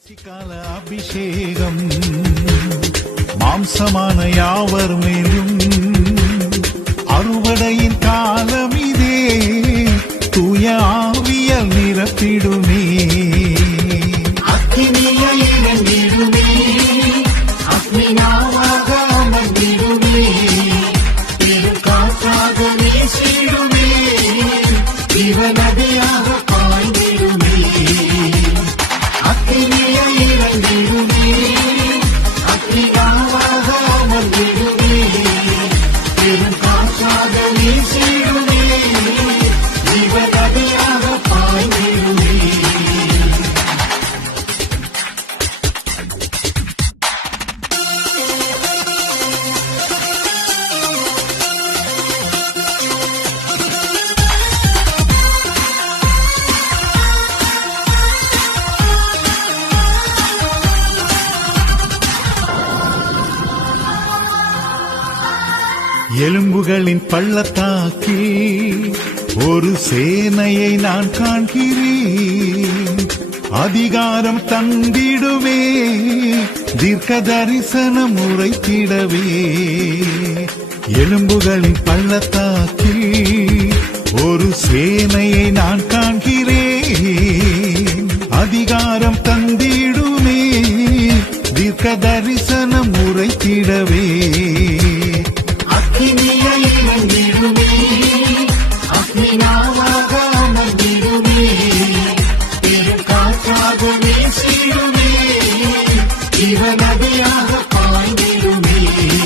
கால அபிஷேகம். மாம்சமான யாவர் மேலும் அறுவடையின் காலம் இதே. தூய ஆவியல் நிரப்பிடுமே. அக்கினிய இறங்கிடுமே அக்னினாவாக அமர்ந்திடுமே. திருக்காற்றாக வீசிடுமே இவனதியாக எலும்புகளின் பள்ளத்தாக்கில் ஒரு சேனையை நான் காண்கிறேன். அதிகாரம் தந்திடுவே தீர்க்க தரிசனம் உரைத்திடவே. எலும்புகளின் பள்ளத்தாக்கில் ஒரு சேனையை நான் காண்கிறேன். அதிகாரம் தந்திடுமே தீர்க்க தரிசனம் உரைத்திடவே.